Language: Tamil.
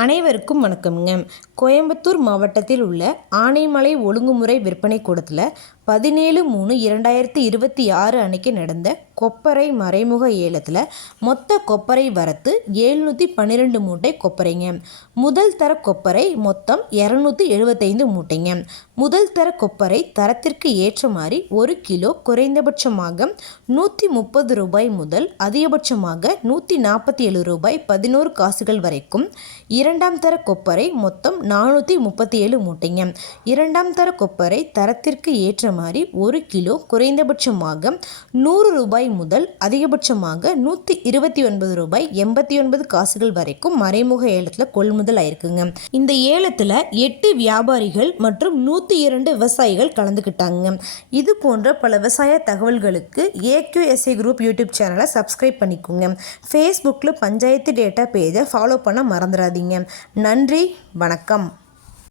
அனைவருக்கும் வணக்கம்ங்க. கோயம்புத்தூர் மாவட்டத்தில் உள்ள ஆனைமலை ஒழுங்குமுறை விற்பனை கூடத்தில் 17/3/2026 அன்னைக்கு நடந்த கொப்பரை மறைமுக ஏலத்தில் மொத்த கொப்பரை வரத்து 712 மூட்டை கொப்பரைங்க. முதல் தர கொப்பரை மொத்தம் 275 மூட்டைங்க. முதல் தர கொப்பரை தரத்திற்கு ஏற்ற மாதிரி 1 கிலோ குறைந்தபட்சமாக 130 ரூபாய் முதல் அதிகபட்சமாக 147 ரூபாய் 11 காசுகள் வரைக்கும். இரண்டாம் தர கொப்பரை மொத்தம் 437 மூட்டைங்க. இரண்டாம் தர கொப்பரை தரத்திற்கு ஏற்ற மாதிரி 1 கிலோ குறைந்தபட்சமாக 100 ரூபாய் முதல் அதிகபட்சமாக 129 ரூபாய் 89 காசுகள் வரைக்கும் மறைமுக ஏலத்தில் கொள்முதல் ஆயிருக்குங்க. இந்த ஏலத்தில் 8 வியாபாரிகள் மற்றும் 102 விவசாயிகள் கலந்துக்கிட்டாங்க. இது போன்ற பல விவசாய தகவல்களுக்கு AQSA குரூப் யூடியூப் சேனலை சப்ஸ்கிரைப் பண்ணிக்கோங்க. ஃபேஸ்புக்கில் பஞ்சாயத்து டேட்டா பேஜை ஃபாலோ பண்ண மறந்துடாதீங்க. நன்றி, வணக்கம்.